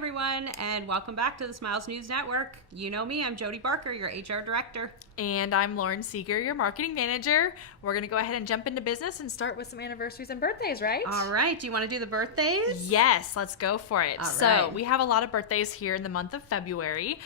everyone, and welcome back to the Smiles News Network. You know me, I'm Jody Barker, your HR Director. And I'm Lauren Seeger, your Marketing Manager. We're going to go ahead and jump into business and start with some anniversaries and birthdays, right? All right. Do you want to do the birthdays? Yes, let's go for it. All so right. we have a lot of birthdays here in the month of February.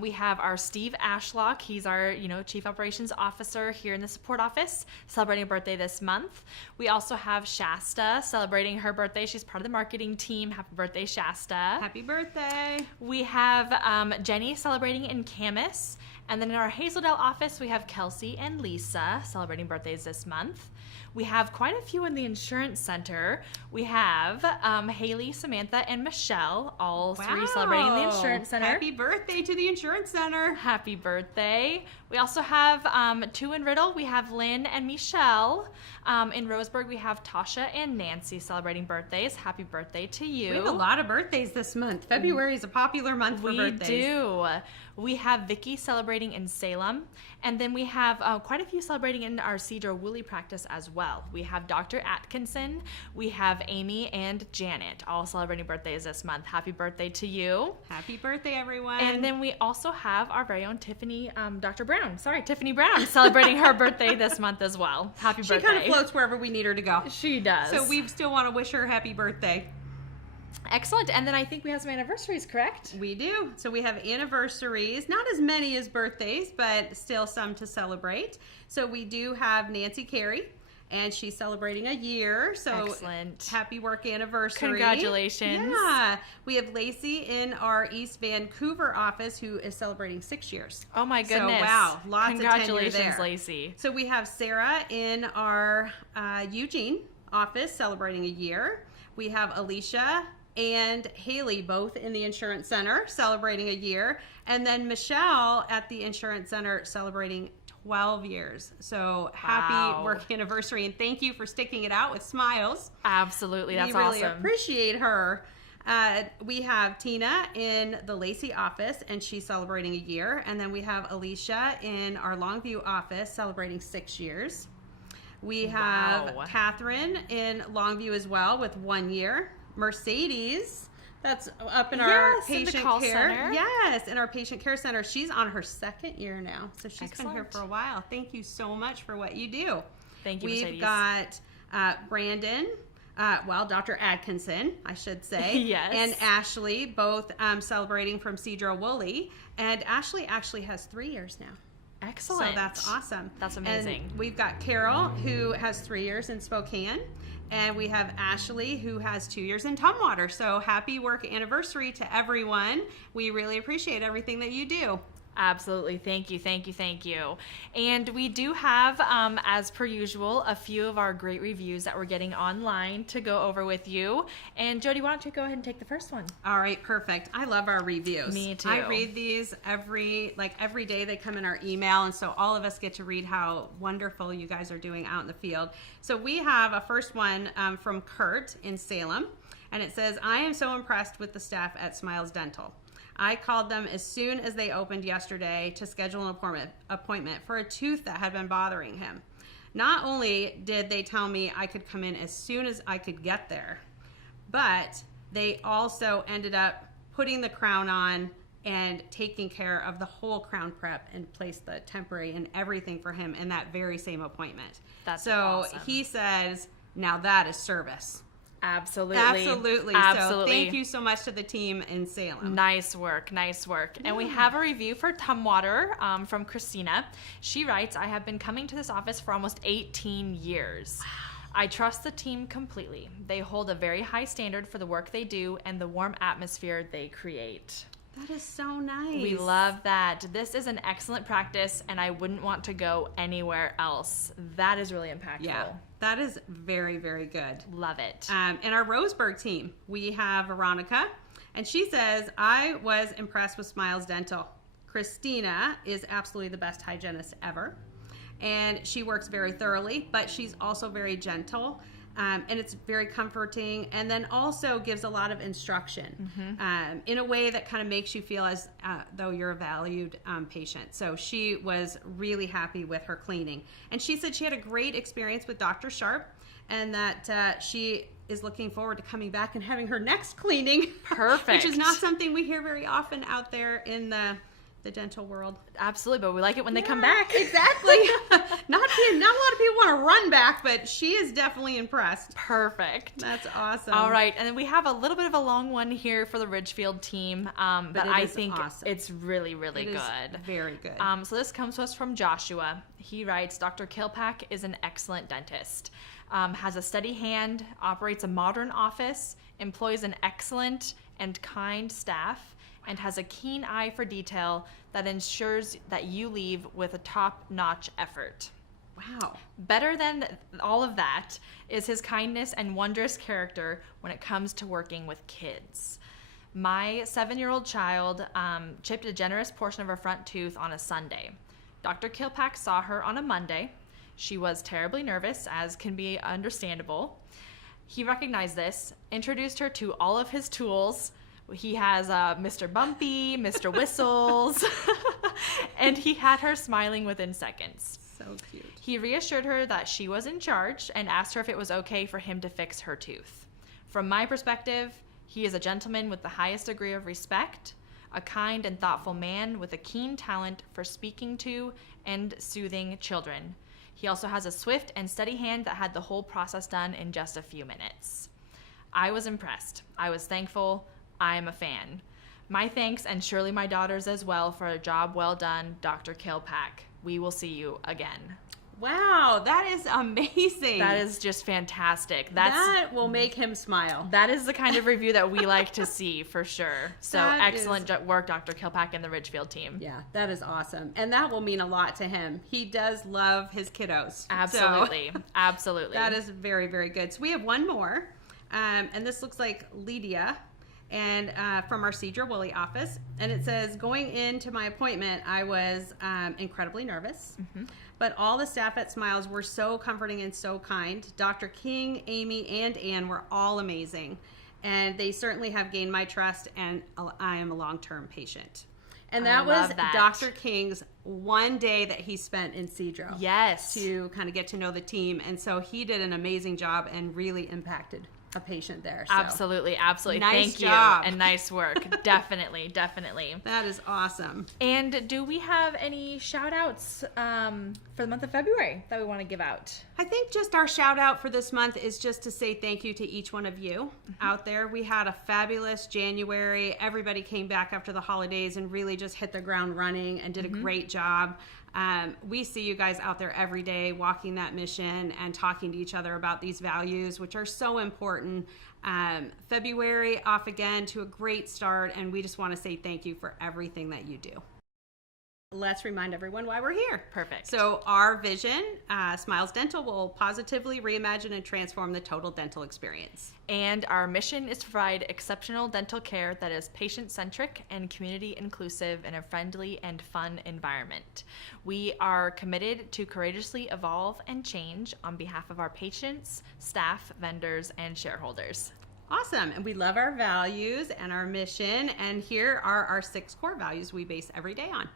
We have our Steve Ashlock. He's our, Chief Operations Officer here in the support office, celebrating a birthday this month. We also have Shasta celebrating her birthday. She's part of the marketing team. Happy birthday, Shasta. Happy birthday. We have Jenny celebrating in Camas. And then in our Hazeldale office, we have Kelsey and Lisa celebrating birthdays this month. We have quite a few in the insurance center. We have Haley, Samantha, and Michelle, all three celebrating in the insurance center. Happy birthday to the insurance center. Happy birthday. We also have two in Riddle. We have Lynn and Michelle. In Roseburg, we have Tasha and Nancy celebrating birthdays. Happy birthday to you. We have a lot of birthdays this month. February is a popular month for birthdays. We do. We have Vicky celebrating in Salem. And then we have quite a few celebrating in our Cedar Woolley practice as well. We have Dr. Atkinson. We have Amy and Janet, all celebrating birthdays this month. Happy birthday to you. Happy birthday, everyone. And then we also have our very own Tiffany Brown, celebrating her birthday this month as well. Happy birthday. She kind of floats wherever we need her to go. She does. So we still want to wish her happy birthday. Excellent. And then I think we have some anniversaries, correct? We do. So we have anniversaries, not as many as birthdays, but still some to celebrate. So we do have Nancy Carey, and she's celebrating a year. So excellent. Happy work anniversary. Congratulations. Yeah. We have Lacey in our East Vancouver office who is celebrating 6 years. Oh my goodness. So wow, lots of tenure there. Congratulations, Lacey. So we have Sarah in our Eugene office celebrating a year. We have Alicia and Haley both in the insurance center celebrating a year, and then Michelle at the insurance center celebrating 12 years. So happy work anniversary, and thank you for sticking it out with smiles. Absolutely. That's awesome. We really awesome. appreciate her. We have Tina in the Lacey office, and she's celebrating a year. And then we have Alicia in our Longview office celebrating 6 years. We have Catherine in Longview as well with 1 year. Mercedes, that's up in our patient care center. Yes, in our patient care center. She's on her 2nd year now, so she's been here for a while. Thank you so much for what you do. Thank you, Mercedes. We've got Brandon, Dr. Atkinson, I should say. Yes. And Ashley, both celebrating from Cedar Woolley. And Ashley actually has 3 years now. Excellent. So that's awesome. That's amazing. And we've got Carol, who has 3 years in Spokane. And we have Ashley, who has 2 years in Tumwater. So happy work anniversary to everyone. We really appreciate everything that you do. Absolutely. Thank you. Thank you. Thank you. And we do have, as per usual, a few of our great reviews that we're getting online to go over with you. And Jody, why don't you go ahead and take the first one? All right. Perfect. I love our reviews. Me too. I read these every day. They come in our email. And so all of us get to read how wonderful you guys are doing out in the field. So we have a first one from Kurt in Salem. And it says, I am so impressed with the staff at Smiles Dental. I called them as soon as they opened yesterday to schedule an appointment for a tooth that had been bothering him. Not only did they tell me I could come in as soon as I could get there, but they also ended up putting the crown on and taking care of the whole crown prep and placed the temporary and everything for him in that very same appointment. That's so awesome. He says, now that is service. Absolutely. Absolutely. Absolutely. So thank you so much to the team in Salem. Nice work. Nice work. Yeah. And we have a review for Tumwater from Christina. She writes, I have been coming to this office for almost 18 years. Wow. I trust the team completely. They hold a very high standard for the work they do and the warm atmosphere they create. That is so nice. We love that. This is an excellent practice, and I wouldn't want to go anywhere else. That is really impactful. Yeah, that is very, very good. Love it. In our Roseburg team, we have Veronica, and she says, I was impressed with Smiles Dental. Christina is absolutely the best hygienist ever, and she works very thoroughly, but she's also very gentle. And it's very comforting, and then also gives a lot of instruction in a way that kind of makes you feel as though you're a valued patient. So she was really happy with her cleaning. And she said she had a great experience with Dr. Sharp. and that she is looking forward to coming back and having her next cleaning. Perfect. Which is not something we hear very often out there in the dental world. Absolutely, but we like it when they come back. Exactly. Not a lot of people want to run back, but she is definitely impressed. Perfect. That's awesome. All right, and then we have a little bit of a long one here for the Ridgefield team, but I think awesome. It's really, really good. Very good. So this comes to us from Joshua. He writes, Dr. Kilpack is an excellent dentist, has a steady hand, operates a modern office, employs an excellent and kind staff, and has a keen eye for detail that ensures that you leave with a top-notch effort. Wow. Better than all of that is his kindness and wondrous character when it comes to working with kids. My 7-year-old child chipped a generous portion of her front tooth on a Sunday. Dr. Kilpack saw her on a Monday. She was terribly nervous, as can be understandable. He recognized this, introduced her to all of his tools. He has Mr. Bumpy, Mr. Whistles, and he had her smiling within seconds. So cute. He reassured her that she was in charge and asked her if it was okay for him to fix her tooth. From my perspective, he is a gentleman with the highest degree of respect, a kind and thoughtful man with a keen talent for speaking to and soothing children. He also has a swift and steady hand that had the whole process done in just a few minutes. I was impressed. I was thankful. I am a fan. My thanks, and surely my daughter's as well, for a job well done, Dr. Kilpack. We will see you again. Wow, that is amazing. That is just fantastic. That will make him smile. That is the kind of review that we like to see, for sure. So excellent work, Dr. Kilpack and the Ridgefield team. Yeah, that is awesome. And that will mean a lot to him. He does love his kiddos. Absolutely. So Absolutely. That is very, very good. So we have one more, and this looks like Lydia. And from our Cedar Woolley office. And it says, going into my appointment, I was incredibly nervous. Mm-hmm. But all the staff at Smiles were so comforting and so kind. Dr. King, Amy, and Ann were all amazing. And they certainly have gained my trust, and I am a long-term patient. And that was Dr. King's one day that he spent in Cedro. Yes. To kind of get to know the team. And so he did an amazing job and really impacted a patient there. So. Absolutely. Absolutely. Nice Thank job. you. And nice work. Definitely. Definitely. That is awesome. And do we have any shout outs for the month of February that we want to give out? I think just our shout out for this month is just to say thank you to each one of you out there. We had a fabulous January. Everybody came back after the holidays and really just hit the ground running and did a great job. We see you guys out there every day walking that mission and talking to each other about these values, which are so important. February off again to a great start, and we just want to say thank you for everything that you do. Let's remind everyone why we're here. Perfect. So our vision, Smiles Dental, will positively reimagine and transform the total dental experience. And our mission is to provide exceptional dental care that is patient-centric and community-inclusive in a friendly and fun environment. We are committed to courageously evolve and change on behalf of our patients, staff, vendors, and shareholders. Awesome. And we love our values and our mission. And here are our 6 core values we base every day on.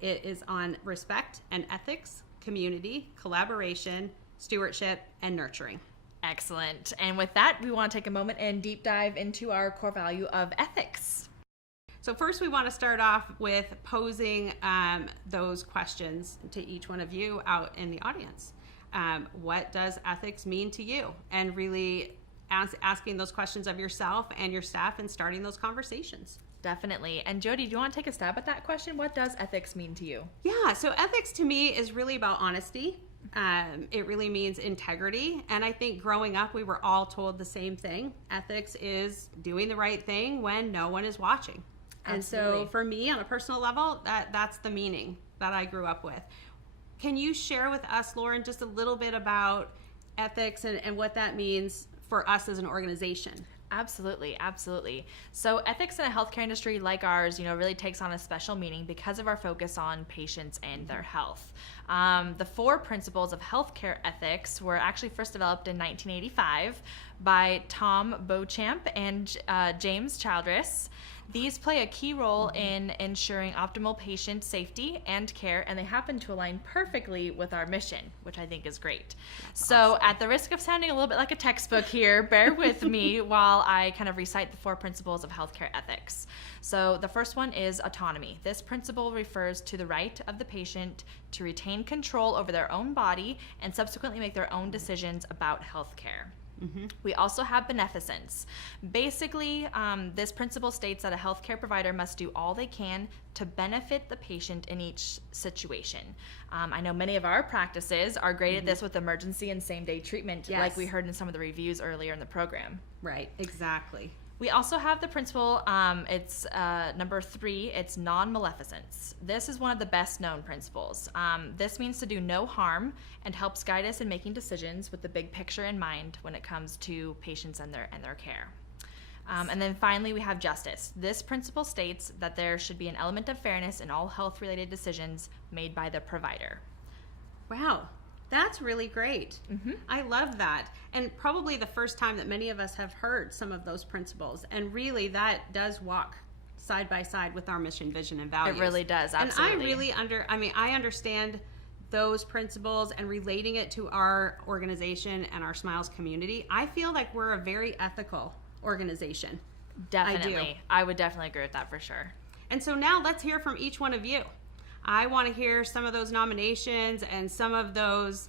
It is on respect and ethics, community, collaboration, stewardship, and nurturing. Excellent. And with that, we want to take a moment and deep dive into our core value of ethics. So first, we want to start off with posing those questions to each one of you out in the audience. What does ethics mean to you? And really asking those questions of yourself and your staff and starting those conversations. Definitely. And Jody, do you want to take a stab at that question? What does ethics mean to you? Yeah, so ethics to me is really about honesty. It really means integrity. And I think growing up, we were all told the same thing. Ethics is doing the right thing when no one is watching. Absolutely. And so for me, on a personal level, that's the meaning that I grew up with. Can you share with us, Lauren, just a little bit about ethics and what that means for us as an organization? Absolutely, absolutely. So ethics in a healthcare industry like ours, really takes on a special meaning because of our focus on patients and their health. The 4 principles of healthcare ethics were actually first developed in 1985 by Tom Beauchamp and James Childress. These play a key role in ensuring optimal patient safety and care, and they happen to align perfectly with our mission, which I think is great. So at the risk of sounding a little bit like a textbook here, bear with me while I kind of recite the 4 principles of healthcare ethics. So the first one is autonomy. This principle refers to the right of the patient to retain control over their own body and subsequently make their own decisions about healthcare. We also have beneficence. Basically, this principle states that a healthcare provider must do all they can to benefit the patient in each situation. I know many of our practices are great at this with emergency and same-day treatment, like we heard in some of the reviews earlier in the program. Right, exactly. We also have the principle, it's number 3, it's non-maleficence. This is one of the best known principles. This means to do no harm and helps guide us in making decisions with the big picture in mind when it comes to patients and their care. And then finally, we have justice. This principle states that there should be an element of fairness in all health-related decisions made by the provider. Wow. That's really great. I love that. And probably the first time that many of us have heard some of those principles. And really, that does walk side by side with our mission, vision, and values. It really does, absolutely. And I understand those principles and relating it to our organization and our Smiles community. I feel like we're a very ethical organization. Definitely. I would definitely agree with that for sure. And so now let's hear from each one of you. I want to hear some of those nominations and some of those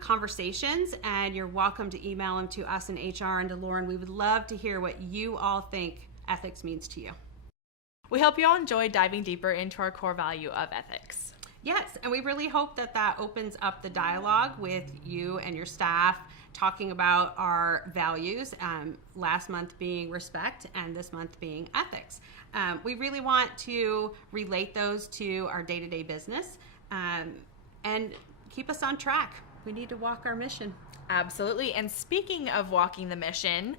conversations, and you're welcome to email them to us in HR and to Lauren. We would love to hear what you all think ethics means to you. We hope you all enjoy diving deeper into our core value of ethics. Yes, and we really hope that that opens up the dialogue with you and your staff, talking about our values, last month being respect and this month being ethics. We really want to relate those to our day-to-day business and keep us on track. We need to walk our mission. Absolutely. And speaking of walking the mission,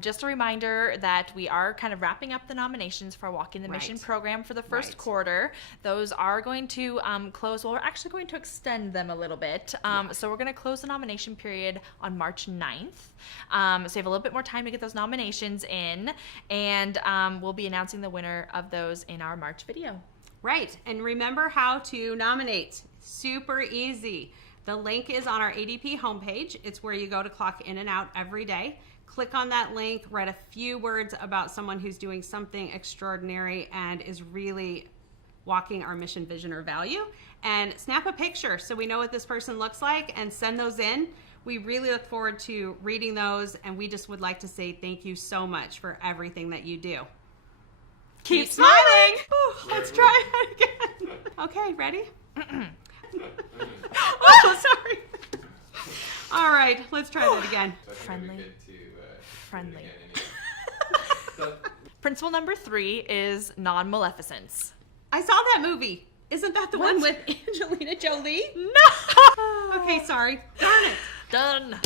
just a reminder that we are kind of wrapping up the nominations for our Walking the Mission program for the first quarter. Those are going to close. Well, we're actually going to extend them a little bit. So we're going to close the nomination period on March 9th. So you have a little bit more time to get those nominations in. And we'll be announcing the winner of those in our March video. Right. And remember how to nominate. Super easy. The link is on our ADP homepage. It's where you go to clock in and out every day. Click on that link, write a few words about someone who's doing something extraordinary and is really walking our mission, vision, or value, and snap a picture so we know what this person looks like and send those in. We really look forward to reading those, and we just would like to say thank you so much for everything that you do. Keep smiling! Ooh, let's try it again. Okay, ready? Oh, sorry. All right, let's try that again. Friendly. Principle number 3 is non-maleficence. I saw that movie. Isn't that the one with Angelina Jolie? No! Okay, sorry. Darn it. Done.